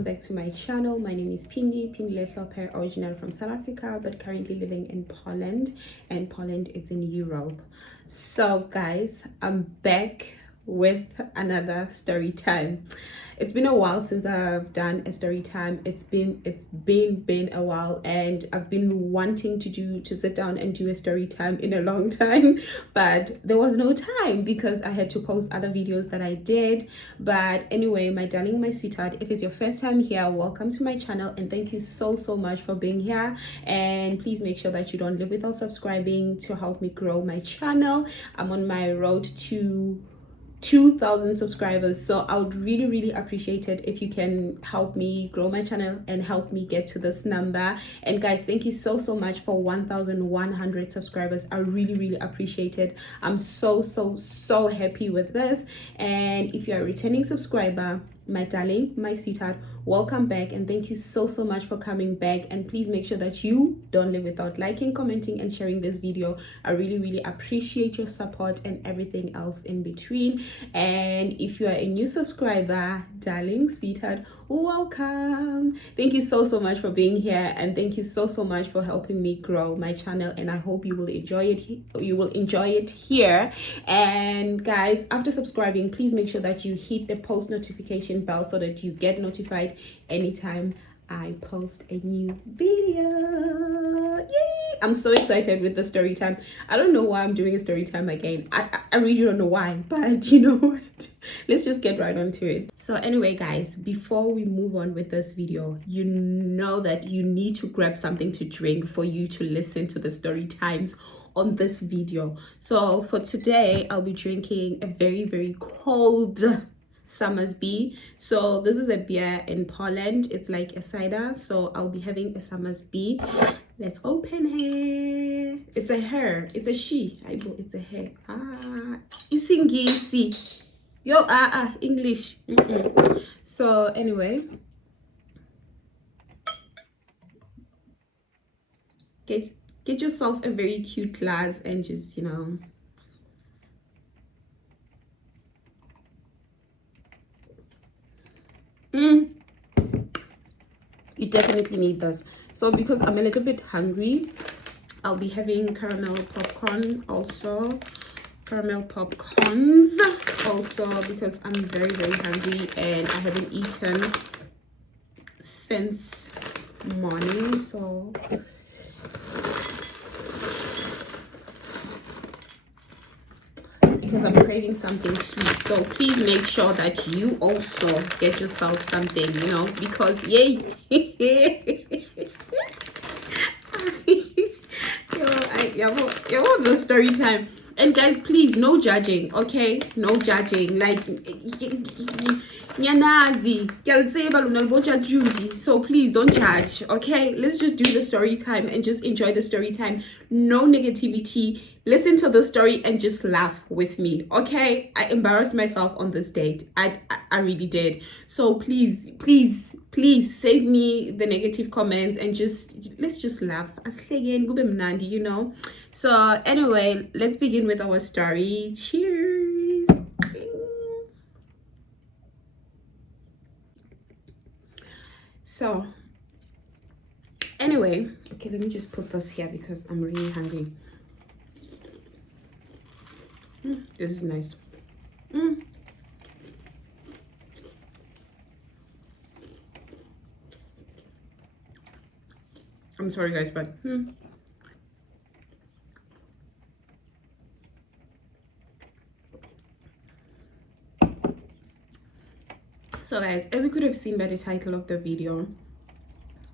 welcome back to my channel. My name is Pindi Lesope, original from South Africa but currently living in Poland, and Poland is in Europe. So guys, I'm back with another story time. It's been a while since I've done a story time. It's been a while, and I've been wanting to sit down and do a story time in a long time, but there was no time because I had to post other videos that I did. But anyway, my darling, my sweetheart, if it's your first time here, welcome to my channel and thank you so much for being here. And please make sure that you don't leave without subscribing to help me grow my channel. I'm on my road to 2,000 subscribers, so I would really appreciate it if you can help me grow my channel and help me get to this number. And guys, thank you so much for 1,100 subscribers. I really appreciate it. I'm so happy with this. And if you're a returning subscriber, my darling, my sweetheart, welcome back and thank you so much for coming back. And please make sure that you don't leave without liking, commenting and sharing this video. I really appreciate your support and everything else in between. And if you are a new subscriber, darling, sweetheart, welcome. Thank you so much for being here, and thank you so much for helping me grow my channel, and I hope you will enjoy it here. And guys, after subscribing, please make sure that you hit the post notification bell so that you get notified anytime I post a new video. Yay! I'm so excited with the story time. I don't know why I'm doing a story time again. I really don't know why, but you know what? Let's just get right onto it. So anyway, guys, before we move on with this video, you know that you need to grab something to drink for you to listen to the story times on this video. So for today, I'll be drinking a very cold Summersby. So this is a beer in Poland. It's like a cider, so I'll be having a Summersby. Let's open her. It's a her, it's a she. It's a her. Isingisi. Yo, English. So anyway, get yourself a very cute glass and just, you know, you definitely need this. So because I'm a little bit hungry, I'll be having caramel popcorn also. Caramel popcorns also because I'm very hungry and I haven't eaten since morning. So because I'm craving something sweet, so please make sure that you also get yourself something, you know, because yay. Yo, the story time. And guys, please, no judging, okay? No judging. Like so please don't judge, okay? Let's just do the story time and just enjoy the story time. No negativity. Listen to the story and just laugh with me, okay? I embarrassed myself on this date. I really did. So please save me the negative comments and let's just laugh, you know. So anyway, let's begin with our story. Cheers. So anyway, okay, let me just put this here because I'm really hungry. This is nice. I'm sorry guys, but so guys, as you could have seen by the title of the video,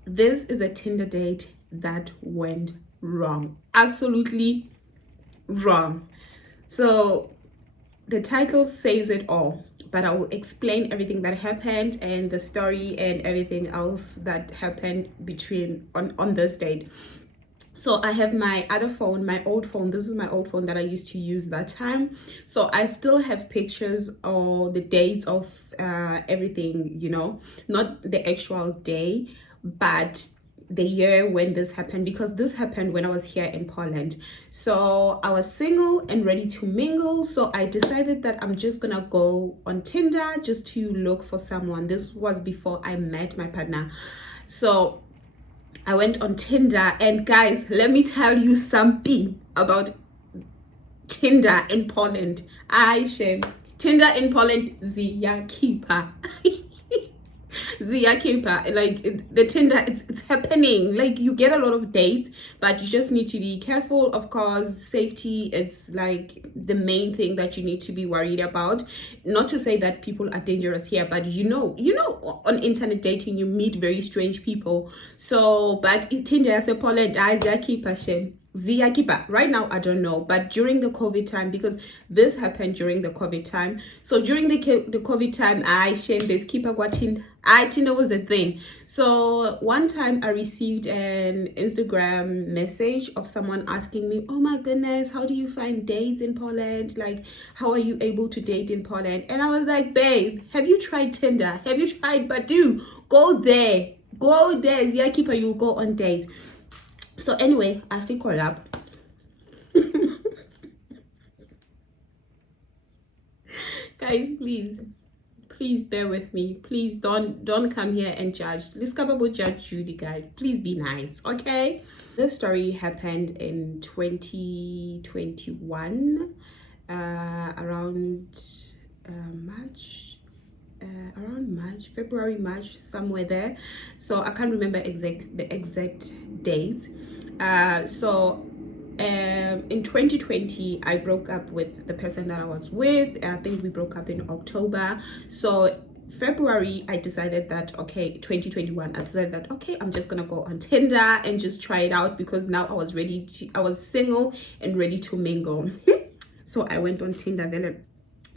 this is a Tinder date that went wrong. Absolutely wrong. So the title says it all, but I will explain everything that happened and the story and everything else that happened on this date. So I have my other phone, my old phone. This is my old phone that I used to use that time. So I still have pictures or the dates of everything, you know, not the actual day, but the year when this happened, because this happened when I was here in Poland. So I was single and ready to mingle, so I decided that I'm just gonna go on Tinder just to look for someone. This was before I met my partner. So I went on Tinder, and guys, let me tell you something about Tinder in Poland. I shame. Tinder in Poland, ziyakhipha. Ziyakhipha. Like the Tinder, it's happening. Like you get a lot of dates, but you just need to be careful. Of course, safety, it's like the main thing that you need to be worried about. Not to say that people are dangerous here, but you know, on internet dating, you meet very strange people. So, but Tinder as a Poland, ziyakhipha shame. Ziyakhipha. Right now, I don't know, but during the COVID time, because this happened during the COVID time. So during the COVID time, I shame this keeper kwa Tinder. Tinder was a thing. So one time I received an Instagram message of someone asking me, oh my goodness, how do you find dates in Poland? Like, how are you able to date in Poland? And I was like, babe, have you tried Tinder? Have you tried Badu? Go there. Go there. Ziyakhipha, you go on dates. So anyway, I think we're up. Guys, please bear with me. Please don't come here and judge. This couple will judge Judy, guys. Please be nice, okay? This story happened in 2021, around March. Around March, February, March, somewhere there. So I can't remember the exact dates. In 2020, I broke up with the person that I was with. I think we broke up in October. So February, I decided that, okay, 2021, I decided that, okay, I'm just gonna go on Tinder and just try it out, because now I was single and ready to mingle. So I went on Tinder,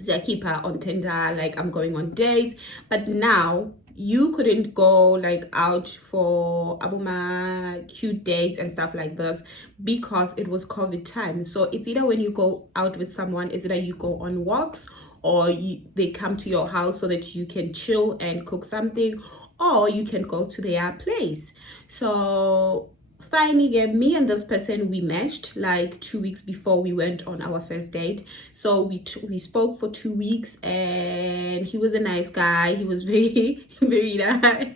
Ziyakhipha on Tinder, like I'm going on dates. But now you couldn't go like out for abuma cute dates and stuff like this, because it was COVID time. So it's either when you go out with someone, is either you go on walks, or they come to your house so that you can chill and cook something, or you can go to their place. So finally, me and this person, we matched like 2 weeks before we went on our first date. So we spoke for 2 weeks, and he was a nice guy. He was very very nice.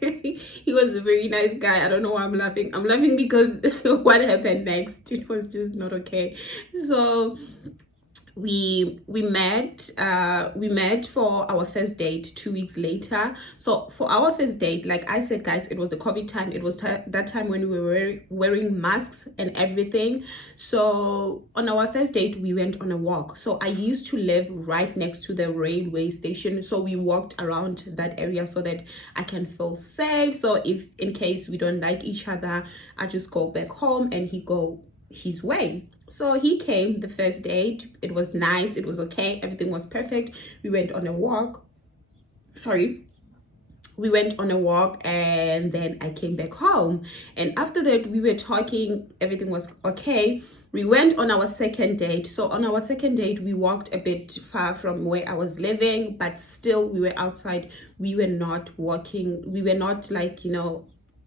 He was a very nice guy. I don't know why I'm laughing. I'm laughing because what happened next, it was just not okay. So we met for our first date 2 weeks later. So for our first date, like I said, guys, it was the COVID time. It was that time when we were wearing masks and everything. So on our first date, we went on a walk. So I used to live right next to the railway station, so we walked around that area so that I can feel safe. So if in case we don't like each other, I just go back home and he go his way. So he came the first date. It was nice. It was okay. Everything was perfect. We went on a walk. We went on a walk, and then I came back home. And after that, we were talking. Everything was okay. We went on our second date. So on our second date, we walked a bit far from where I was living, but still we were outside. We were not walking. We were not like,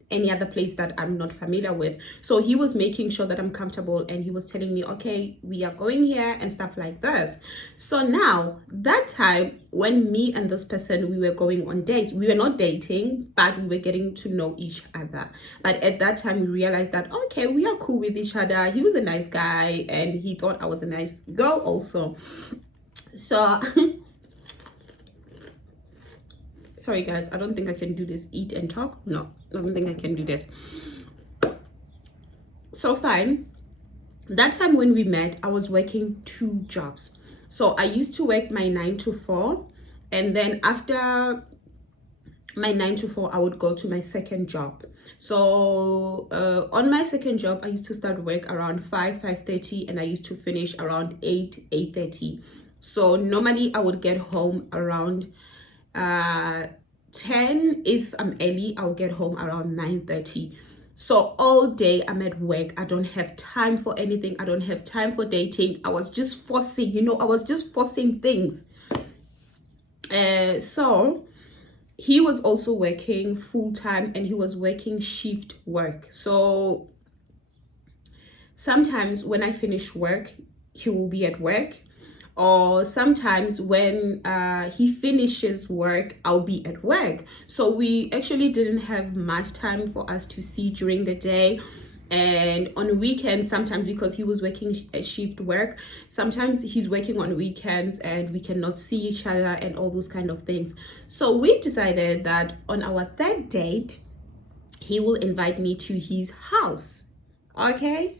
any other place that I'm not familiar with. So he was making sure that I'm comfortable, and he was telling me, okay, we are going here and stuff like this. So now that time when me and this person, we were going on dates, we were not dating, but we were getting to know each other. But at that time we realized that, okay, we are cool with each other. He was a nice guy, and he thought I was a nice girl also. So sorry guys, I don't think I can do this, eat and talk. No, I don't think I can do this. So fine, that time when we met, I was working 2 jobs. So I used to work my 9 to 4, and then after my 9 to 4, I would go to my second job. So on my second job, I used to start work around 5:30, and I used to finish around 8:30. So normally I would get home around 10. If I'm early, I'll get home around 9:30. So all day I'm at work. I don't have time for anything. I don't have time for dating. I was just forcing, I was just forcing things. So he was also working full-time and he was working shift work. So sometimes when I finish work, he will be at work, or sometimes when he finishes work, I'll be at work. So we actually didn't have much time for us to see during the day. And on weekends, sometimes, because he was working a shift work, sometimes he's working on weekends and we cannot see each other and all those kind of things. So we decided that on our third date, he will invite me to his house. Okay.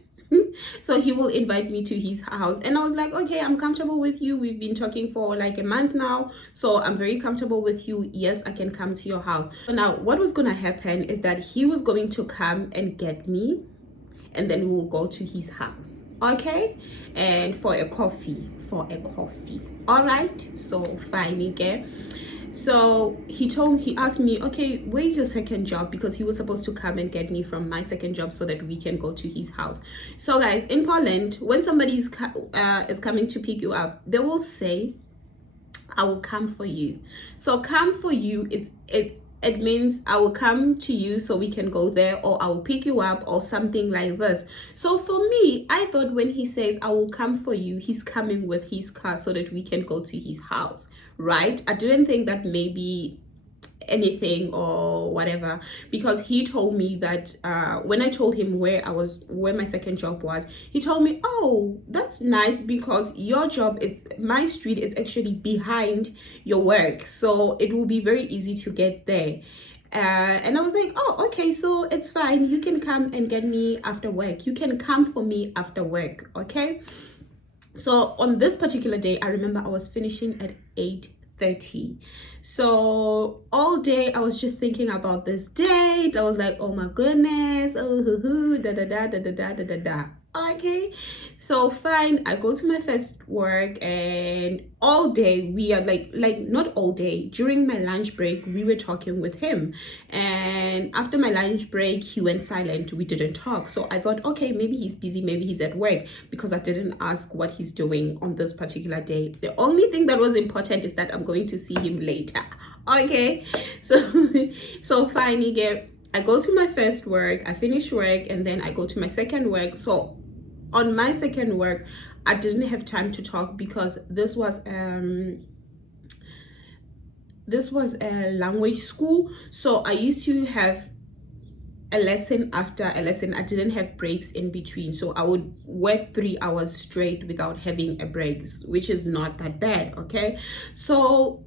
So he will invite me to his house, and I was like, okay, I'm comfortable with you. We've been talking for like a month now, so I'm very comfortable with you. Yes, I can come to your house. So now what was gonna happen is that he was going to come and get me, and then we will go to his house, okay, and for a coffee. All right, so fine, okay. So he asked me, okay, where's your second job? Because he was supposed to come and get me from my second job so that we can go to his house. So guys, in Poland, when somebody is coming to pick you up, they will say, I will come for you. So come for you, it means I will come to you so we can go there, or I will pick you up, or something like this. So for me, I thought when he says I will come for you, he's coming with his car so that we can go to his house, right? I didn't think that maybe anything or whatever, because he told me that when I told him where my second job was, he told me, oh, that's nice, because your job, it's my street, it's actually behind your work, so it will be very easy to get there. And I was like, oh, okay, so it's fine, you can come and get me after work, you can come for me after work, okay? So on this particular day, I remember I was finishing at 8:30. So all day I was just thinking about this date. I was like, oh my goodness, oh, da da da da da da da da da. Okay, so fine, I go to my first work, and all day we are like not all day, during my lunch break we were talking with him, and after my lunch break he went silent, we didn't talk. So I thought, okay, maybe he's busy, maybe he's at work, because I didn't ask what he's doing on this particular day. The only thing that was important is that I'm going to see him later, okay? So finally, I go to my first work, I finish work, and then I go to my second work. So on my second work, I didn't have time to talk, because this was a language school. So I used to have a lesson after a lesson. I didn't have breaks in between, so I would work 3 hours straight without having a break, which is not that bad, okay? So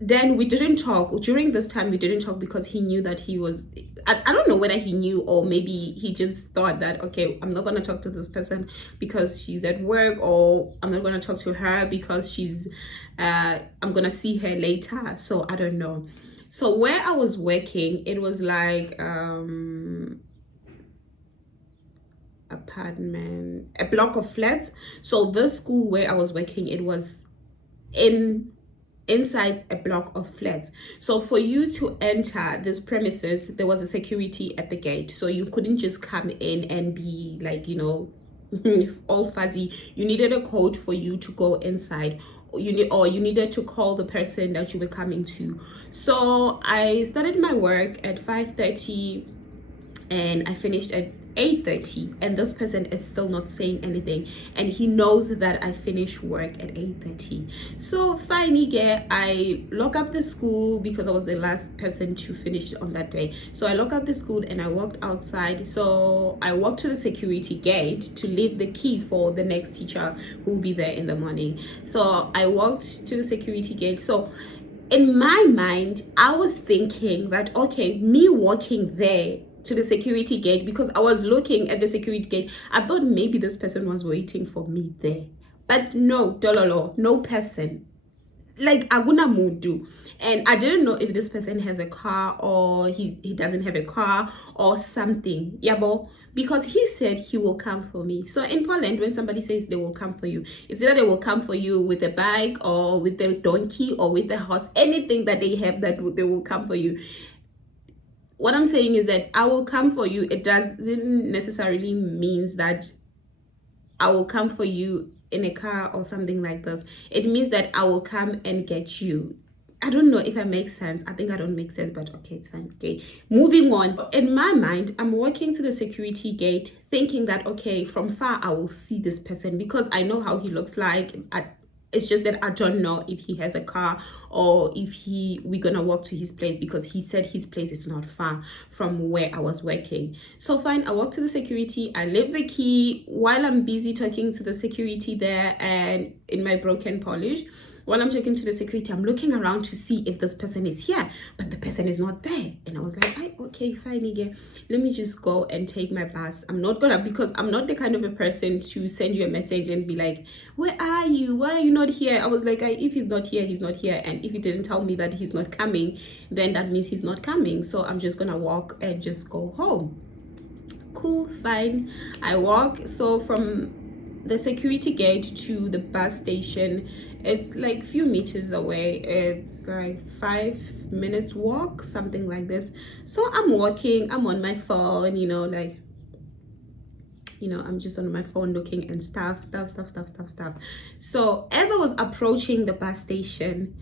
then we didn't talk during this time. We didn't talk because he knew that he was, I don't know whether he knew, or maybe he just thought that, okay, I'm not going to talk to this person because she's at work, or I'm not going to talk to her because she's I'm going to see her later. So I don't know. So where I was working, it was like apartment, a block of flats. So the school where I was working, it was inside a block of flats. So for you to enter this premises, there was a security at the gate, so you couldn't just come in and be like, you know, all fuzzy. You needed a code for you to go inside, or you needed to call the person that you were coming to. So I started my work at 5:30 and I finished at 8:30, and this person is still not saying anything, and he knows that I finish work at 8:30. So finally, I lock up the school because I was the last person to finish on that day. So I lock up the school and I walked outside. So I walked to the security gate to leave the key for the next teacher who will be there in the morning. So I walked to the security gate. So in my mind, I was thinking that, okay, me walking there to the security gate, because I was looking at the security gate, I thought maybe this person was waiting for me there. But no, dololo, no person. Like aguna mudu. And I didn't know if this person has a car or he doesn't have a car or something. Yabo, because he said he will come for me. So in Poland, when somebody says they will come for you, it's either they will come for you with a bike or with the donkey or with the horse, anything that they have that they will come for you. What I'm saying is that I will come for you, it doesn't necessarily means that I will come for you in a car or something like this. It means that I will come and get you. I don't know if I make sense. I think I don't make sense, but okay, it's fine. Okay, moving on. In my mind, I'm walking to the security gate thinking that, okay, from far I will see this person because I know how he looks like. It's just that I don't know if he has a car or if we're gonna walk to his place, because he said his place is not far from where I was working. So fine, I walk to the security, I leave the key while I'm busy talking to the security there, and in my broken Polish, while I'm talking to the security, I'm looking around to see if this person is here, but the person is not there. And I was like, okay, fine again. Let me just go and take my bus. Because I'm not the kind of a person to send you a message and be like, where are you? Why are you not here? I was like, if he's not here, he's not here. And if he didn't tell me that he's not coming, then that means he's not coming. So I'm just gonna walk and just go home. Cool, fine. I walk. So from the security gate to the bus station, it's like a few meters away. It's like 5 minutes walk, something like this. So I'm walking, I'm on my phone, I'm just on my phone looking and stuff. So as I was approaching the bus station,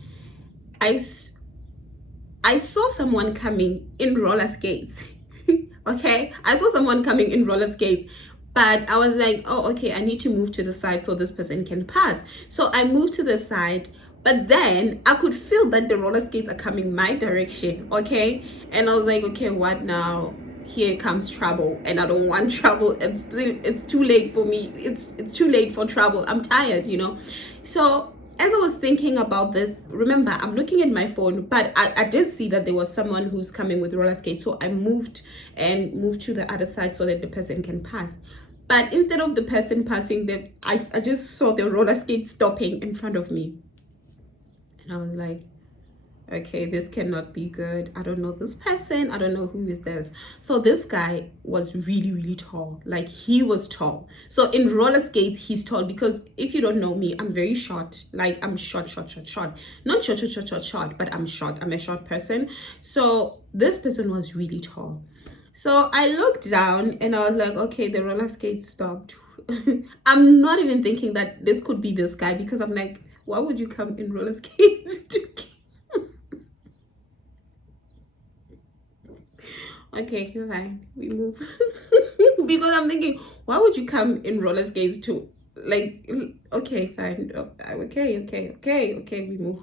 I saw someone coming in roller skates. Okay, I saw someone coming in roller skates, but I was like, oh, okay, I need to move to the side so this person can pass. So I moved to the side, but then I could feel that the roller skates are coming my direction, okay? And I was like, okay, what now? Here comes trouble, and I don't want trouble. It's too late for me. It's too late for trouble. I'm tired, So as I was thinking about this, remember, I'm looking at my phone, but I did see that there was someone who's coming with roller skates. So I moved to the other side so that the person can pass. But instead of the person passing, I just saw the roller skate stopping in front of me. And I was like, okay, this cannot be good. I don't know this person. I don't know who is this. So this guy was really, really tall. Like, he was tall. So in roller skates, he's tall, because if you don't know me, I'm very short. Like, I'm short. Not short, but I'm short. I'm a short person. So this person was really tall. So I looked down and I was like, okay, the roller skates stopped. I'm not even thinking that this could be this guy, because I'm like, why would you come in roller skates? Okay, fine, we move. Because I'm thinking, why would you come in roller skates to, like, okay, fine, okay, we move.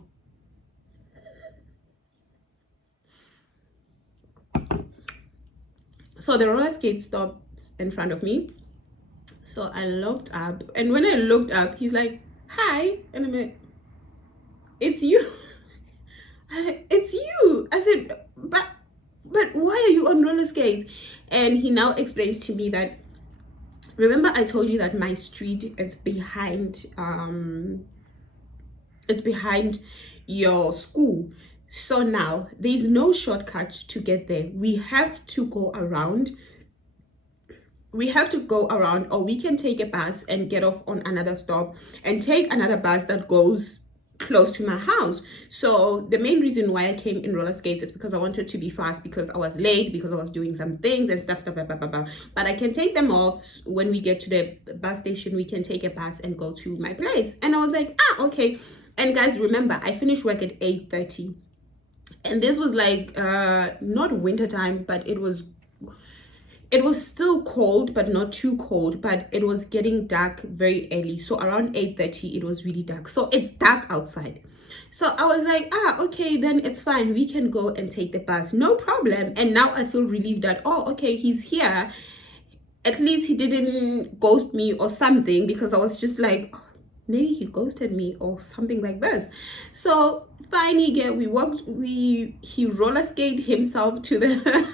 So the roller skate stops in front of me. So I looked up, and when I looked up, he's like, hi. And I'm like, it's you. It's you. I said, but why are you on roller skates? And he now explains to me that, remember I told you that my street is behind your school. So now there's no shortcut to get there. We have to go around, or we can take a bus and get off on another stop and take another bus that goes close to my house. So the main reason why I came in roller skates is because I wanted to be fast, because I was late, because I was doing some things and stuff. But I can take them off when we get to the bus station. We can take a bus and go to my place. And I was like, okay. And guys, remember, I finished work at 8:30, and this was like not winter time, but it was still cold, but not too cold, but it was getting dark very early. So around 8:30, it was really dark. So it's dark outside. So I was like, okay, then it's fine. We can go and take the bus. No problem. And now I feel relieved that, okay, he's here. At least he didn't ghost me or something, because I was just like, maybe he ghosted me or something like this. So finally, he roller skated himself to the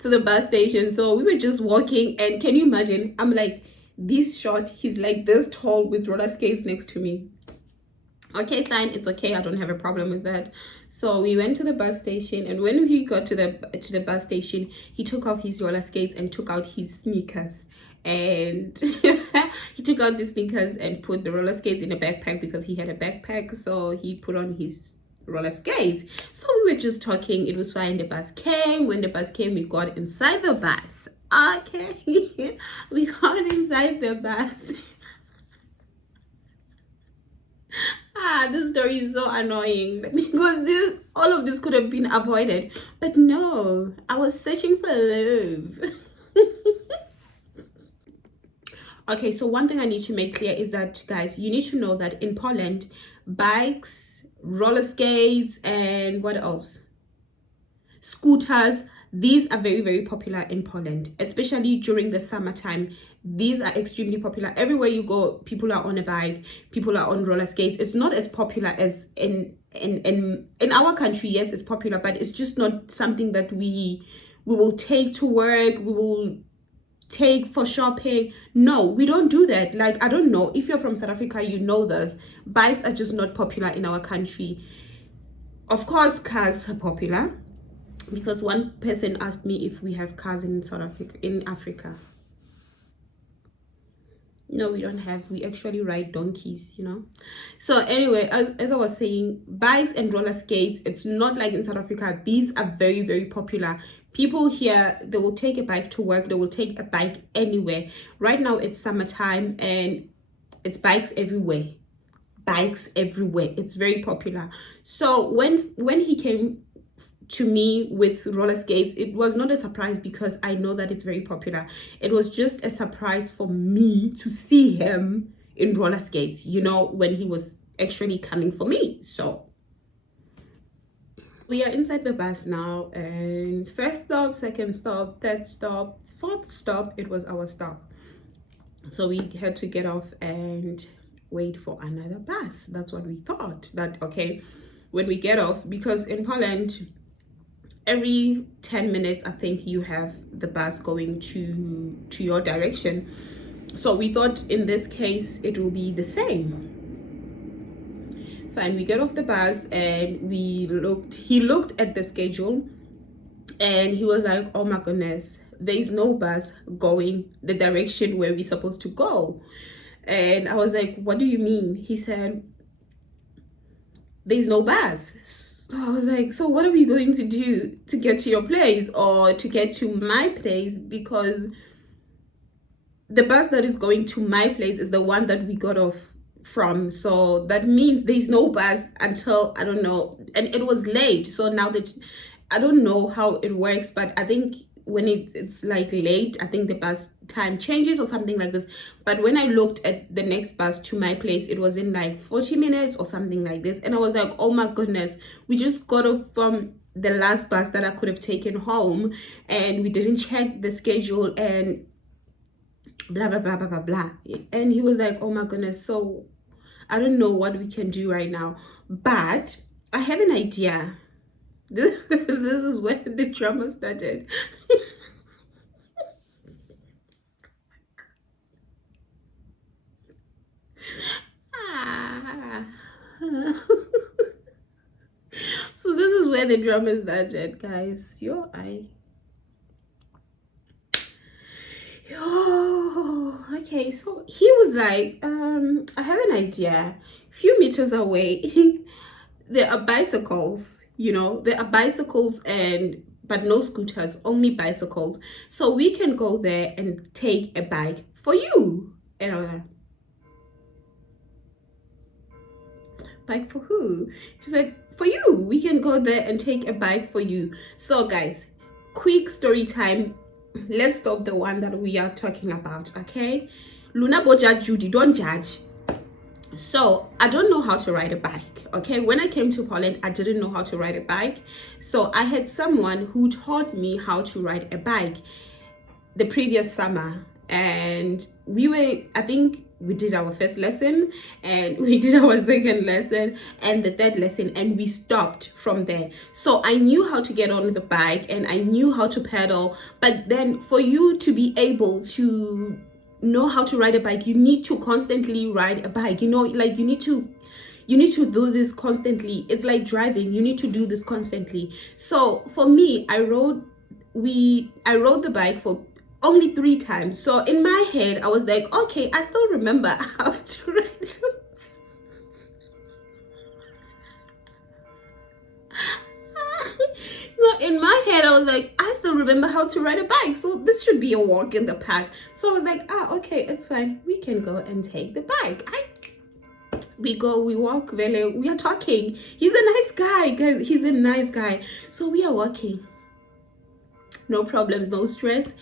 to the bus station. So we were just walking, and can you imagine, I'm like this short, he's like this tall with roller skates next to me. Okay, fine, it's okay, I don't have a problem with that. So we went to the bus station, and when he got to the bus station, he took off his roller skates and took out his sneakers. And he took out the sneakers and put the roller skates in a backpack, because he had a backpack. So he put on his roller skates. So we were just talking, it was fine. The bus came. When the bus came, we got inside the bus. Okay. We got inside the bus. This story is so annoying because all of this could have been avoided, but no, I was searching for love. Okay, so one thing I need to make clear is that, guys, you need to know that in Poland, bikes, roller skates, and what else? Scooters, these are very, very popular in Poland, especially during the summertime. These are extremely popular. Everywhere you go, people are on a bike, people are on roller skates. It's not as popular as in our country. Yes, it's popular, but it's just not something that we will take to work, we will take for shopping. No, we don't do that. Like, I don't know if you're from South Africa, you know this. Bikes are just not popular in our country. Of course, cars are popular, because one person asked me if we have cars in South Africa, in Africa. No, we don't have. We actually ride donkeys, you know. So anyway, as I was saying, bikes and roller skates, it's not like in South Africa. These are very, very popular. People here, they will take a bike to work, they will take a bike anywhere. Right now it's summertime and it's bikes everywhere. Bikes everywhere. It's very popular. So when he came to me with roller skates, it was not a surprise because I know that it's very popular. It was just a surprise for me to see him in roller skates, you know, when he was actually coming for me. So we are inside the bus now, and first stop, second stop, third stop, fourth stop, it was our stop. So we had to get off and wait for another bus. That's what we thought, that okay, when we get off, because in Poland every 10 minutes I think you have the bus going to your direction. So we thought in this case it will be the same. Fine, we get off the bus and he looked at the schedule and he was like, oh my goodness, there is no bus going the direction where we're supposed to go. And I was like, what do you mean? He said, there's no bus. So I was like, so what are we going to do to get to your place or to get to my place? Because the bus that is going to my place is the one that we got off from. So that means there's no bus until, I don't know, and it was late. So now that I don't know how it works, but I think when it's like late, I think the bus time changes or something like this. But when I looked at the next bus to my place, it was in like 40 minutes or something like this. And I was like, oh my goodness, we just got off from the last bus that I could have taken home and we didn't check the schedule and blah, blah, blah, blah, blah, blah. And he was like, oh my goodness, so I don't know what we can do right now, but I have an idea. This is where the drama started. So this is where the drama started, guys. Okay, so he was like, I have an idea. A few meters away there are bicycles, you know, there are bicycles but no scooters, only bicycles. So we can go there and take a bike for you. And I was like, bike for who? She said, for you. We can go there and take a bike for you. So guys, quick story time. Let's stop the one that we are talking about, okay? Luna Boja Judy, don't judge. So I don't know how to ride a bike, okay? When I came to Poland, I didn't know how to ride a bike. So I had someone who taught me how to ride a bike the previous summer. And I think we did our first lesson and we did our second lesson and the third lesson, and we stopped from there. So I knew how to get on the bike and I knew how to pedal. But then for you to be able to know how to ride a bike, you need to constantly ride a bike, you know, like you need to do this constantly. It's like driving, you need to do this constantly. So for me, I rode the bike for only 3 times. So in my head I was like, okay, I still remember how to ride So in my head I was like, I still remember how to ride a bike, so this should be a walk in the park. So I was like, okay, it's fine, we can go and take the bike. We go, we walk, Vele, we are talking. He's a nice guy, guys. He's a nice guy. So we are walking. No problems, no stress.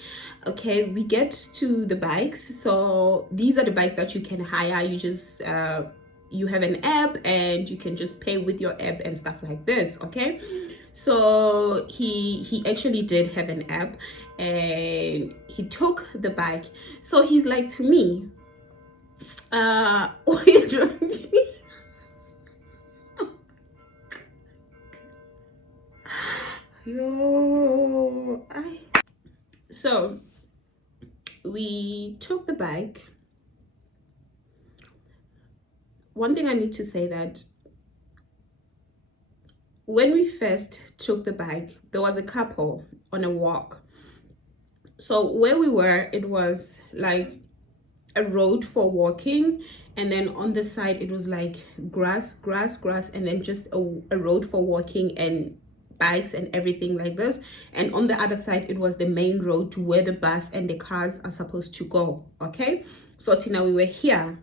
Okay, we get to the bikes. So these are the bikes that you can hire. You just you have an app and you can just pay with your app and stuff like this. Okay, so he actually did have an app and he took the bike. So he's like to me, what are you doing? So we took the bike. One thing I need to say that when we first took the bike, there was a couple on a walk. So where we were, it was like a road for walking, and then on the side it was like grass, and then just a road for walking and bikes and everything like this. And on the other side it was the main road to where the bus and the cars are supposed to go. Okay, so Tina, we were here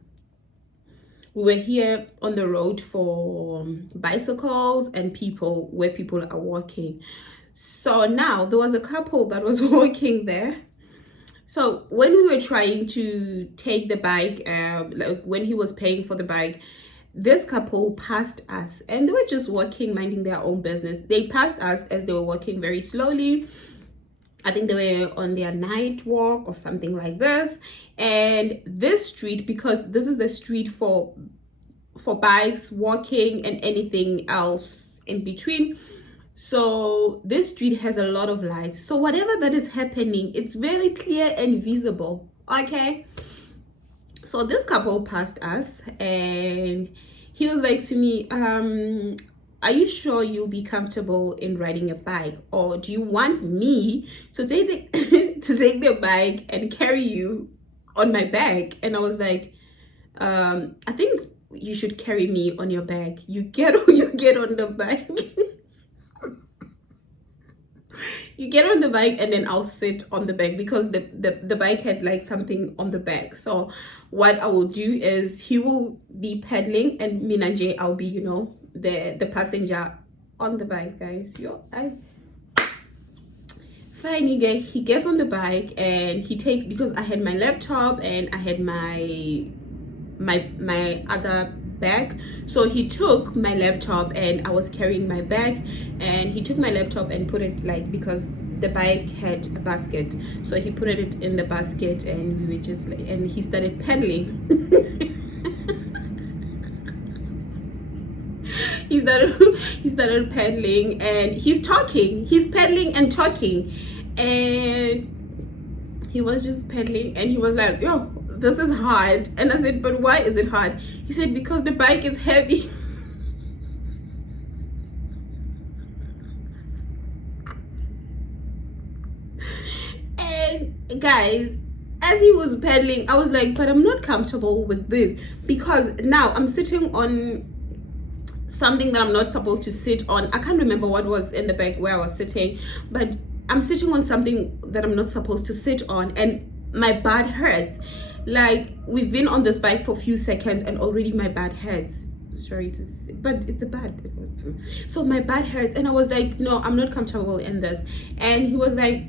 on the road for bicycles and people, where people are walking. So now there was a couple that was walking there. So when we were trying to take the bike, like when he was paying for the bike, this couple passed us and they were just walking, minding their own business. They passed us as they were walking very slowly. I think they were on their night walk or something like this. And this street, because this is the street for bikes, walking, and anything else in between. So this street has a lot of lights. So whatever that is happening, it's very clear and visible. Okay. So this couple passed us and he was like to me, are you sure you'll be comfortable in riding a bike, or do you want me to take the to take the bike and carry you on my back? And I was like, I think you should carry me on your back. You get on the bike. You get on the bike and then I'll sit on the back, because the bike had like something on the back. So what I will do is he will be pedaling and Minanje, I'll be, you know, the passenger on the bike, guys. Fine, he gets on the bike and he takes, because I had my laptop and I had my other bag. So he took my laptop and I was carrying my bag, and he took my laptop and put it, like, because the bike had a basket, so he put it in the basket and we were just like, and he started pedaling. he started pedaling and he's pedaling and talking, and he was just pedaling and he was like, yo, this is hard. And I said, but why is it hard? He said, because the bike is heavy. And guys, as he was pedaling, I was like, but I'm not comfortable with this, because now I'm sitting on something that I'm not supposed to sit on. I can't remember what was in the bag where I was sitting, but I'm sitting on something that I'm not supposed to sit on, and my butt hurts. Like, we've been on this bike for a few seconds and already my butt hurts. Sorry to say, but it's a butt. So my butt hurts, and I was like, no, I'm not comfortable in this. And he was like,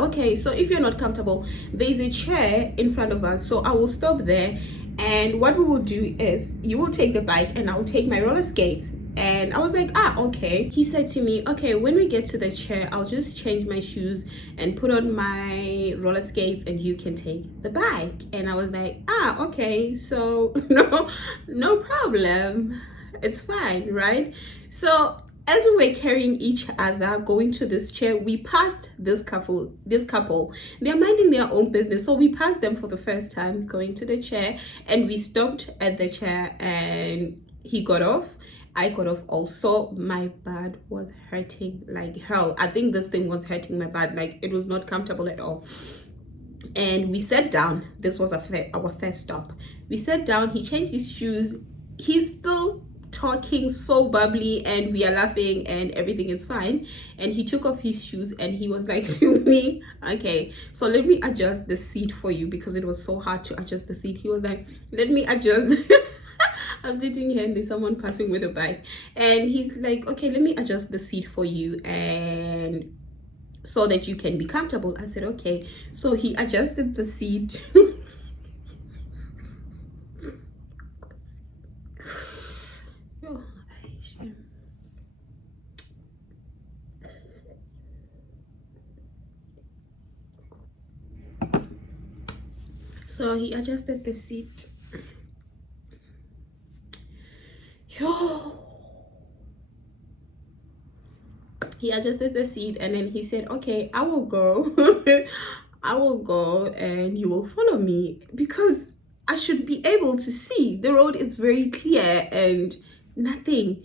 okay, so if you're not comfortable, there's a chair in front of us, so I will stop there, and what we will do is you will take the bike and I'll take my roller skates. And I was like, okay. He said to me, okay, when we get to the chair, I'll just change my shoes and put on my roller skates and you can take the bike. And I was like, okay, so no problem, it's fine, right? So as we were carrying each other going to this chair, we passed this couple. They're minding their own business, so we passed them for the first time going to the chair, and we stopped at the chair and he got off. I got off also. My butt was hurting like hell. I think this thing was hurting my butt, like it was not comfortable at all. And we sat down. This was our first stop. We sat down, he changed his shoes, he's still talking so bubbly, and we are laughing and everything is fine. And he took off his shoes and he was like to me, okay, so let me adjust the seat for you, because it was so hard to adjust the seat. He was like, let me adjust. I'm sitting here and there's someone passing with a bike, and he's like, okay, let me adjust the seat for you and so that you can be comfortable. I said, okay. So he adjusted the seat. So he adjusted the seat. He adjusted the seat, and then he said, okay, I will go. I will go and you will follow me, because I should be able to see. The road is very clear and nothing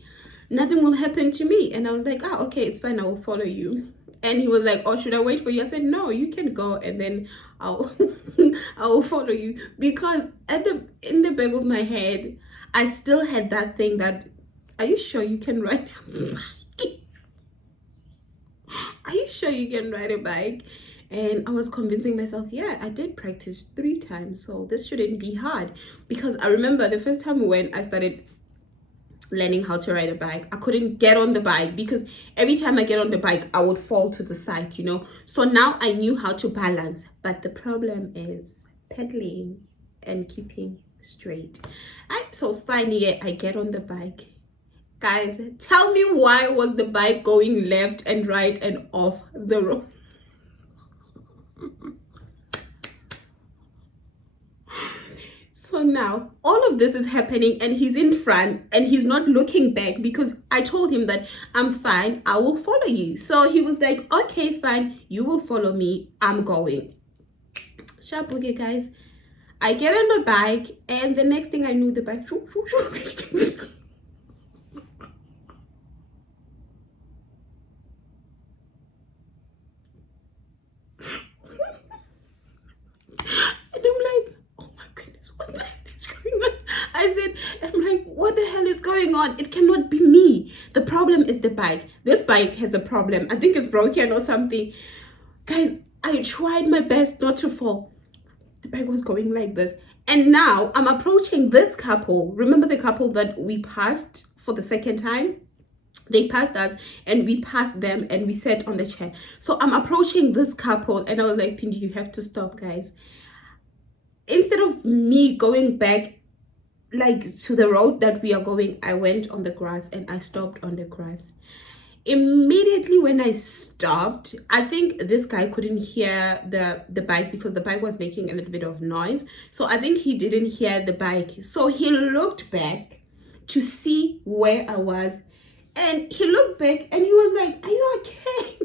will happen to me. And I was like, okay, it's fine, I will follow you. And he was like, oh, should I wait for you? I said, no, you can go, and then I'll I will follow you. Because in the back of my head, I still had that thing that, are you sure you can ride a bike? Are you sure you can ride a bike? And I was convincing myself, yeah, I did practice 3 times, so this shouldn't be hard. Because I remember the first time when I started learning how to ride a bike, I couldn't get on the bike, because every time I get on the bike, I would fall to the side, you know. So now I knew how to balance, but the problem is pedaling and keeping straight. So finally I get on the bike. Guys, tell me, why was the bike going left and right and off the road? So now all of this is happening, and he's in front and he's not looking back, because I told him that I'm fine, I will follow you. So he was like, okay, fine, you will follow me, I'm going. Sharp, okay, guys. I get on the bike, and the next thing I knew, the bike I'm like, what the hell is going on? It cannot be me. The problem is the bike. This bike has a problem. I think it's broken or something. Guys, I tried my best not to fall. The bike was going like this. And now I'm approaching this couple. Remember the couple that we passed for the second time? They passed us and we passed them, and we sat on the chair. So I'm approaching this couple, and I was like, Pindi, you have to stop, guys. Instead of me going back like to the road that we are going, I went on the grass, and I stopped on the grass. Immediately when I stopped, I think this guy couldn't hear the bike, because the bike was making a little bit of noise. So I think he didn't hear the bike. So he looked back to see where I was, and he looked back and he was like, are you okay?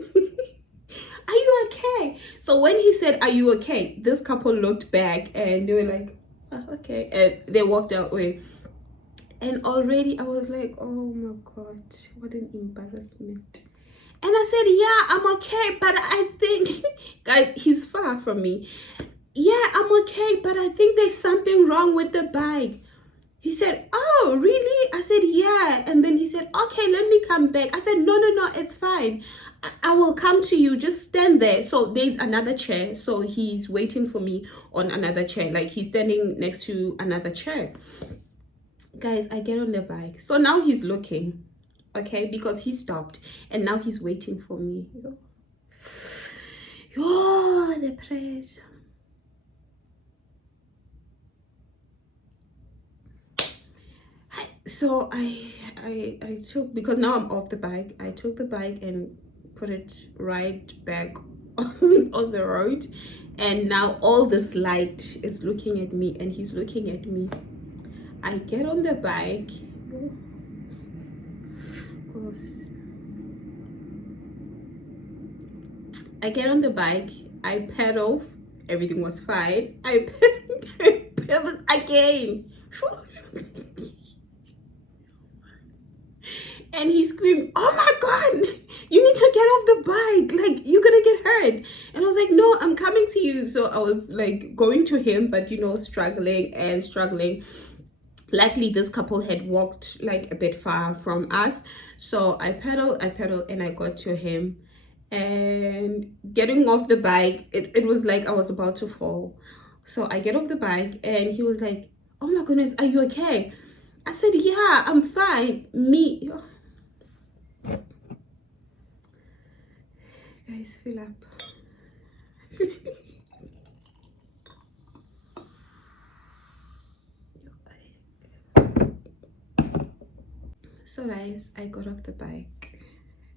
Are you okay? So when he said, are you okay, this couple looked back and they were like, okay, and they walked away. And already I was like, oh my god, what an embarrassment. And I said, yeah, I'm okay, but I think guys, he's far from me. Yeah, I'm okay, but I think there's something wrong with the bike. He said, oh really? I said, yeah. And then he said, okay, let me come back. I said, no, it's fine, I will come to you, just stand there. So there's another chair, so he's waiting for me on another chair, like he's standing next to another chair. Guys, I get on the bike, so now he's looking, okay, because he stopped, and now he's waiting for me. Oh, the pressure. So I took, because now I'm off the bike, I took the bike and put it right back on the road, and now all this light is looking at me, and he's looking at me. I get on the bike. I get on the bike, I pedal, everything was fine. I pedal again. And he screamed, oh my god, you need to get off the bike, like you're gonna get hurt. And I was like, no, I'm coming to you. So I was like going to him, but you know, struggling. Likely this couple had walked like a bit far from us. So I pedaled, and I got to him. And getting off the bike, it was like I was about to fall. So I get off the bike and he was like, oh my goodness, are you okay? I said, yeah, I'm fine. Me. Guys, fill up. So guys, I got off the bike,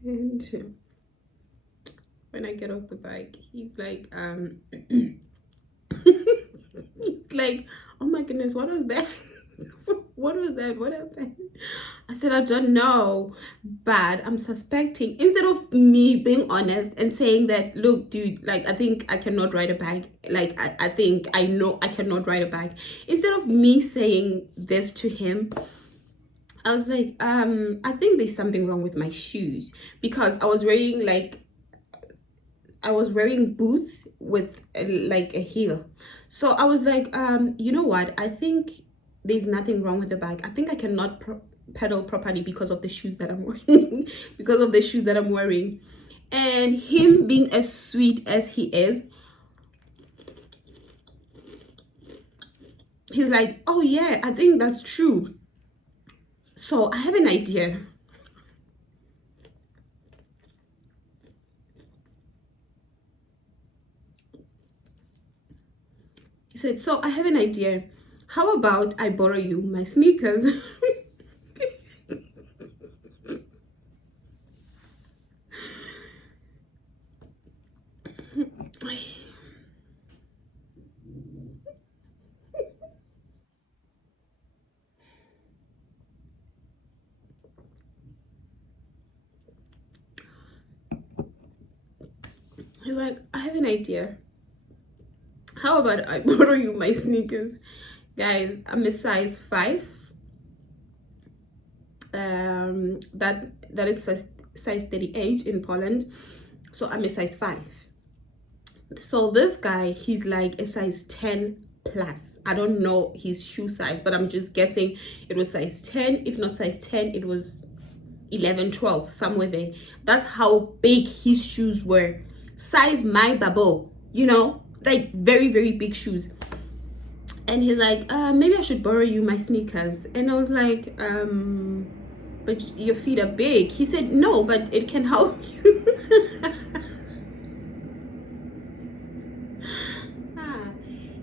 and when I get off the bike, he's like, he's like, oh my goodness, what was that? What was that? What happened? I said, I don't know, but I'm suspecting. Instead of me being honest and saying that, look, dude, like, I think I cannot ride a bike. Like, I think I know I cannot ride a bike. Instead of me saying this to him, I was like, I think there's something wrong with my shoes, because I was wearing boots with like a heel. So I was like, you know what? I think there's nothing wrong with the bike. I think I cannot pedal properly because of the shoes that I'm wearing. Because of the shoes that I'm wearing. And him being as sweet as he is, he's like, oh yeah, I think that's true. So I have an idea. He said, so I have an idea. How about I borrow you my sneakers? He's like, I have an idea. How about I borrow you my sneakers? Guys, I'm a size 5. That is size 38 in Poland. So I'm a size 5. So this guy, he's like a size 10 plus. I don't know his shoe size, but I'm just guessing it was size 10. If not size 10, it was 11, 12, somewhere there. That's how big his shoes were. Size my bubble, you know, like very, very big shoes. And he's like, maybe I should borrow you my sneakers. And I was like, but your feet are big. He said, no, but it can help you.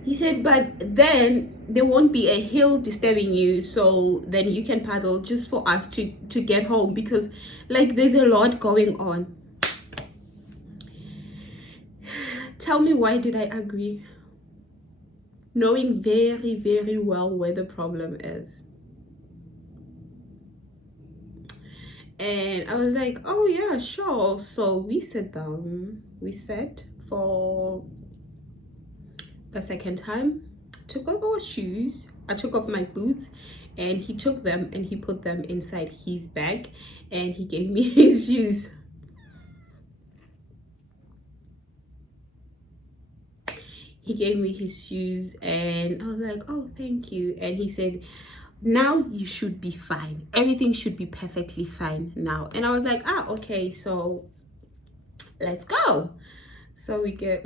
He said, but then there won't be a hill disturbing you, so then you can paddle just for us to get home, because like there's a lot going on. Tell me, why did I agree? Knowing very, very well where the problem is. And I was like, oh yeah, sure. So we sat down, we sat for the second time, took off our shoes, I took off my boots, and he took them and he put them inside his bag, and he gave me his shoes. He gave me his shoes, and I was like, oh, thank you. And he said, now you should be fine. Everything should be perfectly fine now. And I was like, okay, so let's go. So we get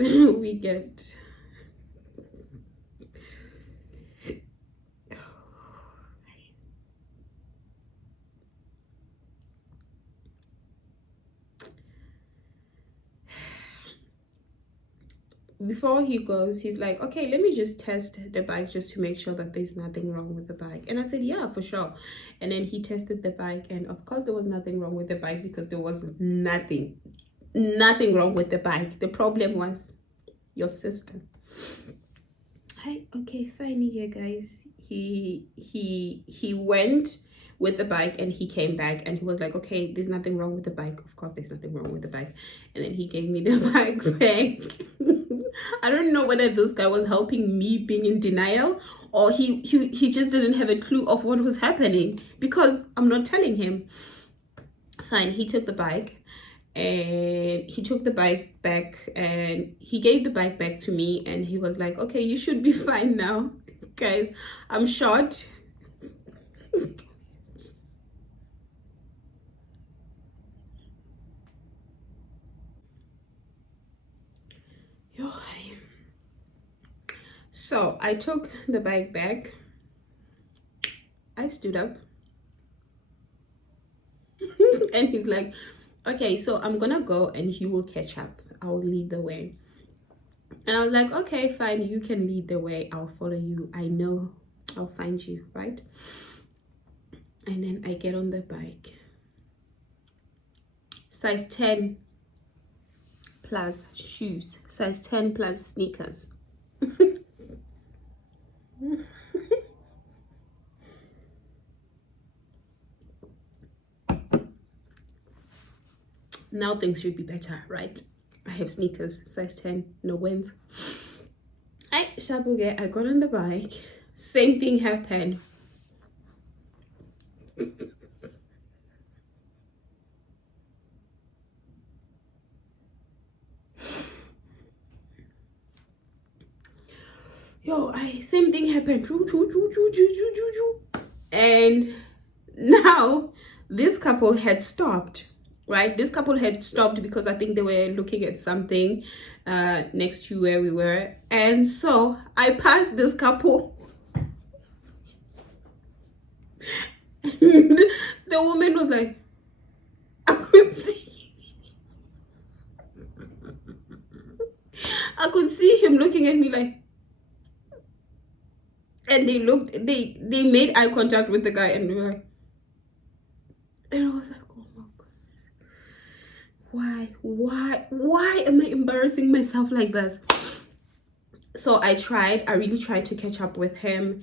before he goes, he's like, okay, let me just test the bike just to make sure that there's nothing wrong with the bike. And I said, yeah, for sure. And then he tested the bike, and of course there was nothing wrong with the bike, because there was nothing wrong with the bike. The problem was your system. Hi, okay, fine. Yeah, guys, he went with the bike and he came back and he was like, okay, there's nothing wrong with the bike. Of course there's nothing wrong with the bike. And then he gave me the bike back. I don't know whether this guy was helping me being in denial, or he just didn't have a clue of what was happening, because I'm not telling him. Fine, he took the bike, and he took the bike back, and he gave the bike back to me, and he was like, okay, you should be fine now. Guys, I'm short. So I took the bike back. I stood up. And he's like, okay, so I'm gonna go and you will catch up. I'll lead the way. And I was like, okay, fine, you can lead the way. I'll follow you. I know I'll find you, right? And then I get on the bike. Size 10 plus shoes. Size 10 plus sneakers. Now things should be better, right? I have sneakers, size 10, no wins. I got on the bike. Same thing happened. Same thing happened. And now this couple had stopped. Right, this couple had stopped because I think they were looking at something next to where we were, and so I passed this couple. And the woman was like, I could see him looking at me like, and they made eye contact with the guy, and they were like, and I was like, why am I embarrassing myself like this? So I really tried to catch up with him,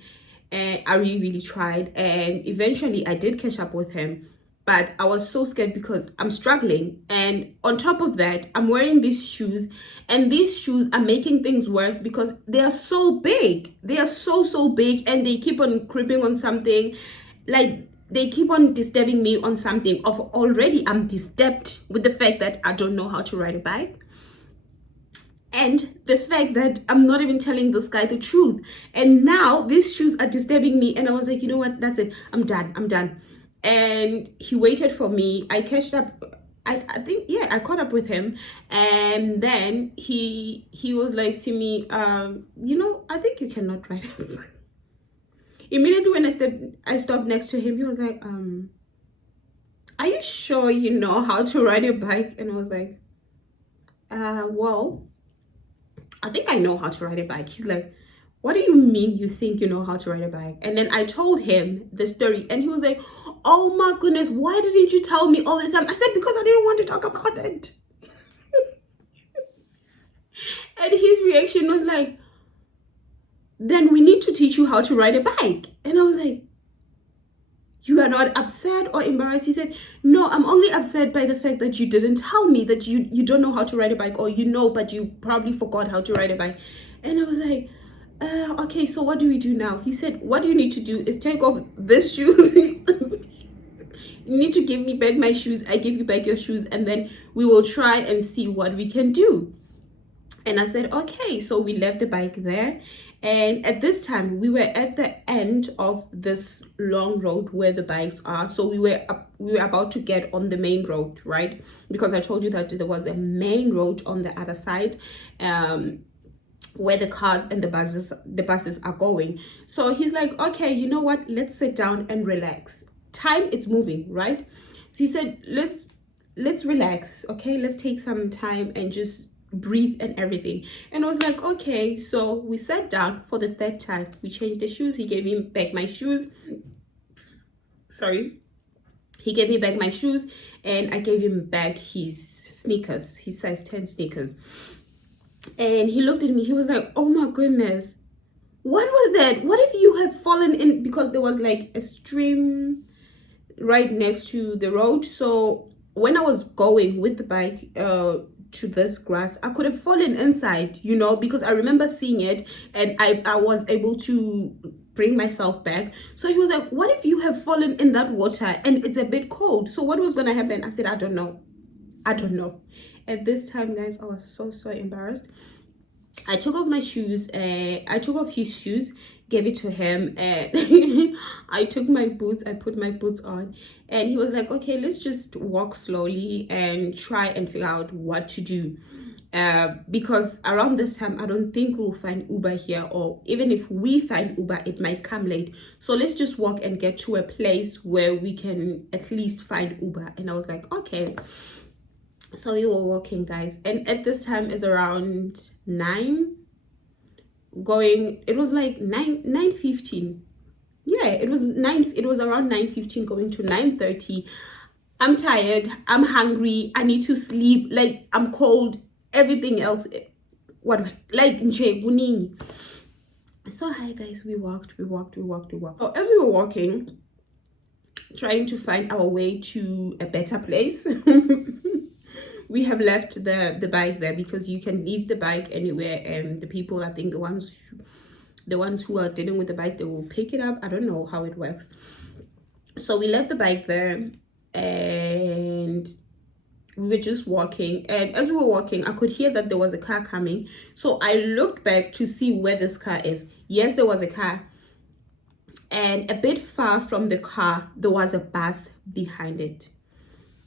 and I really tried, and eventually I did catch up with him, but I was so scared because I'm struggling, and on top of that I'm wearing these shoes, and these shoes are making things worse because they are so big. They are so big, and they keep on creeping on something, like they keep on disturbing me on something. Of already I'm disturbed with the fact that I don't know how to ride a bike, and the fact that I'm not even telling this guy the truth, and now these shoes are disturbing me. And I was like, you know what, that's it, I'm done. And he waited for me. I catched up. I think, yeah, I caught up with him, and then he was like to me, I think you cannot ride a bike. Immediately when I stopped next to him, he was like, are you sure you know how to ride a bike? And I was like, well, I think I know how to ride a bike. He's like, what do you mean you think you know how to ride a bike? And then I told him the story, and he was like, oh my goodness, why didn't you tell me all this time? I said, because I didn't want to talk about it. And his reaction was like, then we need to teach you how to ride a bike. And I was like, you are not upset or embarrassed? He said, no, I'm only upset by the fact that you didn't tell me that you don't know how to ride a bike, or you know, but you probably forgot how to ride a bike. And I was like, okay, so what do we do now? He said, what you need to do is take off this shoes. You need to give me back my shoes. I give you back your shoes, and then we will try and see what we can do. And I said, okay. So we left the bike there. And at this time, we were at the end of this long road where the bikes are. So we were about to get on the main road, right? Because I told you that there was a main road on the other side, where the cars and the buses are going. So he's like, okay, you know what? Let's sit down and relax. Time, it's moving, right? So he said, let's relax, okay? Let's take some time and just breathe and everything. And I was like, okay. So we sat down for the third time. We changed the shoes. He gave me back my shoes. He gave me back my shoes, and I gave him back his sneakers, his size 10 sneakers. And he looked at me. He was like, oh my goodness, what was that? What if you had fallen in? Because there was like a stream right next to the road. So when I was going with the bike to this grass, I could have fallen inside, because I remember seeing it, and I was able to bring myself back. So he was like, what if you have fallen in that water and it's a bit cold? So what was going to happen? I said, I don't know. At this time, guys, I was so embarrassed. I took off my shoes. I took off his shoes, gave it to him, and I took my boots. I put my boots on, and he was like, "Okay, let's just walk slowly and try and figure out what to do." Because around this time, I don't think we'll find Uber here, or even if we find Uber, it might come late. So let's just walk and get to a place where we can at least find Uber. And I was like, okay. So we were walking, guys, and at this time it's around 9 going, it was like 9:15. Yeah, it was around 9:15 going to 9:30. I'm tired, I'm hungry, I need to sleep, like I'm cold, everything else, what, like nje kuningi. So hi guys, we walked. So as we were walking, trying to find our way to a better place, we have left the bike there, because you can leave the bike anywhere, and the people, I think the ones who are dealing with the bike, they will pick it up. I don't know how it works. So we left the bike there, and we were just walking, and as we were walking, I could hear that there was a car coming. So I looked back to see where this car is. Yes, there was a car, and a bit far from the car there was a bus behind it.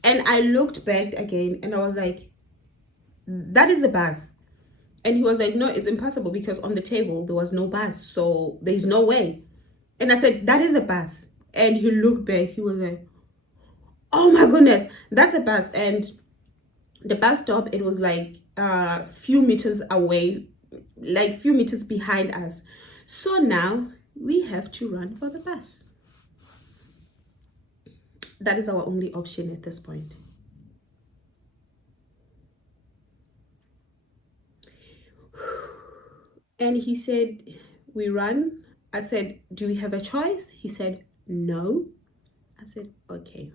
And I looked back again, and I was like, that is a bus. And he was like, no, it's impossible, because on the table there was no bus, so there's no way. And I said, that is a bus. And he looked back, he was like, oh my goodness, that's a bus. And the bus stop, it was like a few meters away, like few meters behind us. So now we have to run for the bus. That is our only option at this point. And he said, we run. I said, do we have a choice? He said, no. I said, okay.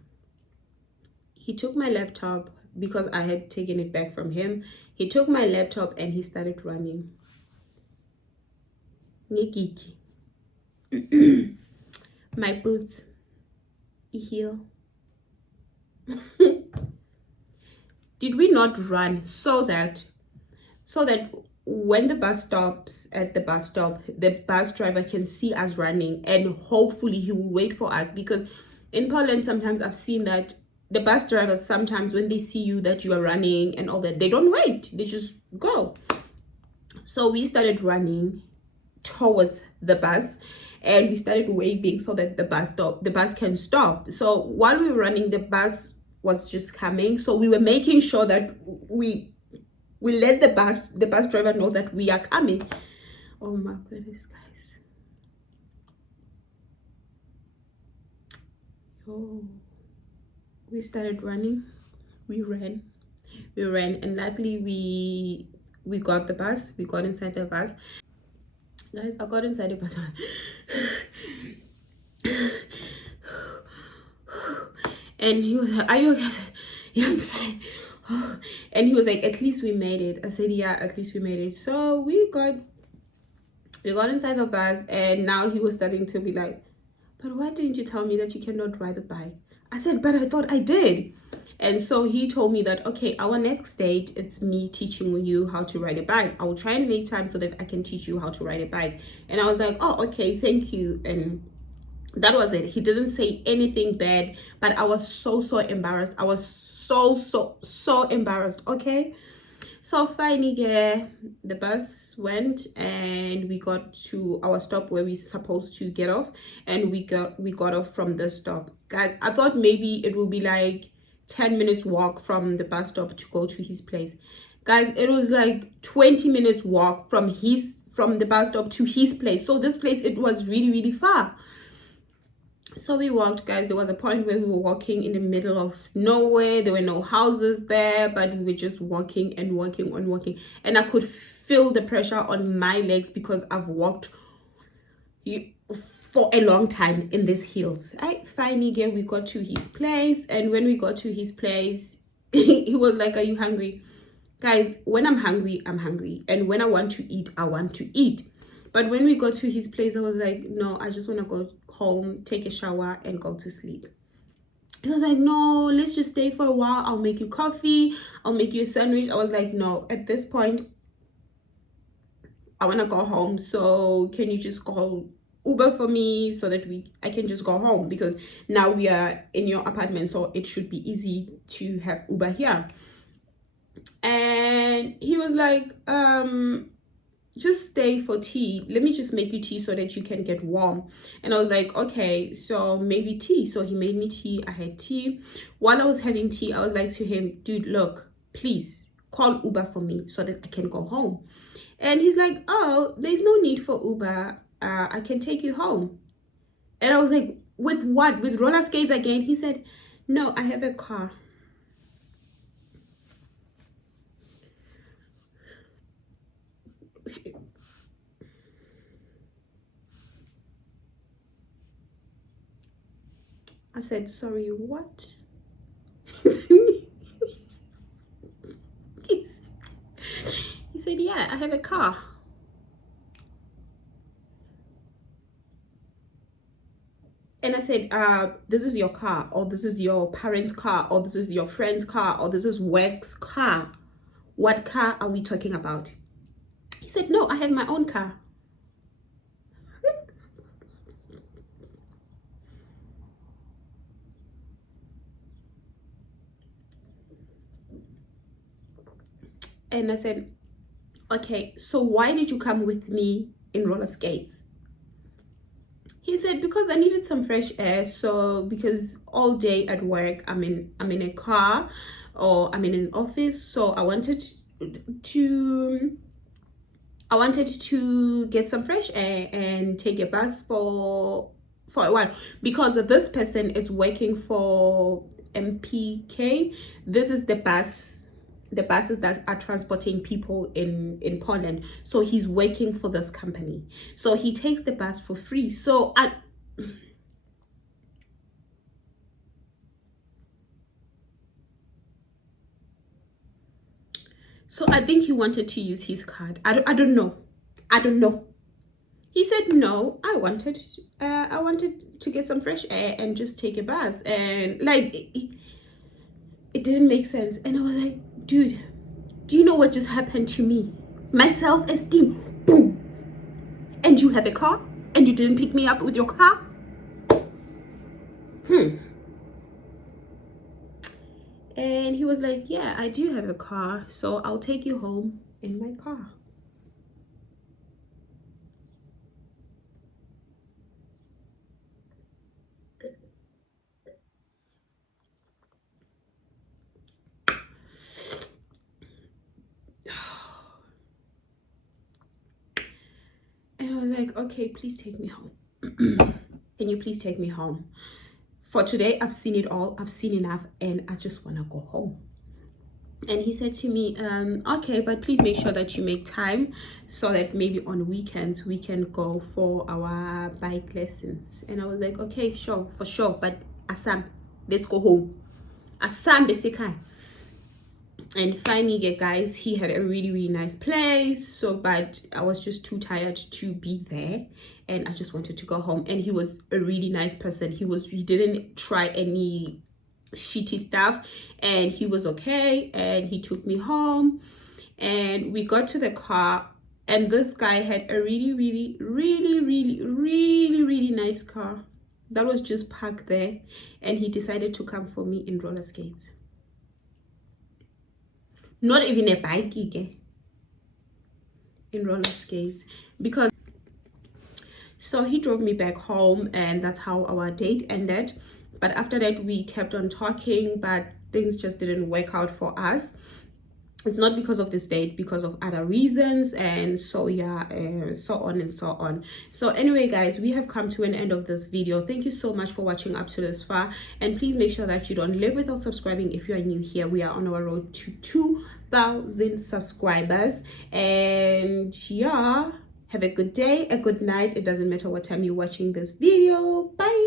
He took my laptop, because I had taken it back from him. He took my laptop and he started running. Nikiki. My boots. Heel. Did we not run so that when the bus stops at the bus stop, the bus driver can see us running, and hopefully he will wait for us? Because in Poland, sometimes I've seen that the bus drivers, sometimes when they see you that you are running and all that, they don't wait, they just go. So we started running towards the bus, and we started waving so that the bus can stop. So while we were running, the bus was just coming, so we were making sure that we let the bus driver know that we are coming. Oh my goodness, guys. Oh, we started running. We ran, and luckily we got the bus. We got inside the bus, guys. I got inside the bus. And he was like, are you okay? Yeah, I'm fine. And he was like, at least we made it. I said, yeah, at least we made it. So we got inside the bus, and now he was starting to be like, but why didn't you tell me that you cannot ride the bike? I said, but I thought I did. And so he told me that, okay, our next date, it's me teaching you how to ride a bike. I will try and make time so that I can teach you how to ride a bike. And I was like, oh, okay, thank you. And that was it. He didn't say anything bad, but I was so embarrassed. I was so embarrassed. Okay, so finally, yeah, the bus went, and we got to our stop where we supposed to get off, and we got off from the stop. Guys, I thought maybe it would be like 10 minutes walk from the bus stop to go to his place. Guys, it was like 20 minutes walk from the bus stop to his place. So this place, it was really far. So we walked, guys. There was a point where we were walking in the middle of nowhere. There were no houses there, but we were just walking and walking and walking, and I could feel the pressure on my legs because I've walked for a long time in these heels. Finally, again, we got to his place, and when we got to his place, he was like, are you hungry? Guys, when I'm hungry, I'm hungry, and when I want to eat, I want to eat. But when we got to his place, I was like, no, I just want to go home, take a shower, and go to sleep. He was like, no, let's just stay for a while. I'll make you coffee, I'll make you a sandwich. I was like, no, at this point, I want to go home, so can you just call Uber for me so that I can just go home, because now we are in your apartment, so it should be easy to have Uber here. And he was like, just stay for tea. Let me just make you tea so that you can get warm. And I was like, okay, so maybe tea. So he made me tea. I had tea. While I was having tea, I was like to him, dude, look, please call Uber for me so that I can go home. And he's like, oh, there's no need for Uber. I can take you home. And I was like, with what? With roller skates again? He said, no, I have a car. I said, sorry, what? He said, yeah, I have a car. And I said, this is your car, or this is your parents' car, or this is your friend's car, or this is work's car. What car are we talking about? He said, no, I have my own car. And I said, okay, so why did you come with me in roller skates? He said, because I needed some fresh air. So because all day at work, I'm in a car, or I'm in an office. So I wanted to get some fresh air and take a bus for a while, because this person is working for MPK. This is the buses that are transporting people in Poland. So he's working for this company, so he takes the bus for free. So I think he wanted to use his card. I don't know. He said, no, I wanted to get some fresh air and just take a bus. And like, it didn't make sense. And I was like, dude, do you know what just happened to me? My self-esteem, boom. And you have a car, and you didn't pick me up with your car? And he was like, yeah, I do have a car, so I'll take you home in my car. And I was like, okay, please take me home. Can you please take me home? For today, I've seen it all. I've seen enough, and I just want to go home. And he said to me, okay, but please make sure that you make time so that maybe on weekends we can go for our bike lessons. And I was like, okay, sure, for sure. But Assam, let's go home. Assam, basically. And finally, guys, he had a really nice place. So, but I was just too tired to be there, and I just wanted to go home. And he was a really nice person. He didn't try any shitty stuff, and he was okay. And he took me home, and we got to the car, and this guy had a really nice car that was just parked there, and he decided to come for me in roller skates. Not even a bike, in roller skates. Because so he drove me back home, and that's how our date ended. But after that, we kept on talking, but things just didn't work out for us. It's not because of this date, because of other reasons. And so yeah, so on and so on. So anyway, guys, we have come to an end of this video. Thank you so much for watching up to this far, and please make sure that you don't leave without subscribing if you are new here. We are on our road to 2,000 subscribers. And yeah, have a good day, a good night. It doesn't matter what time you're watching this video. Bye.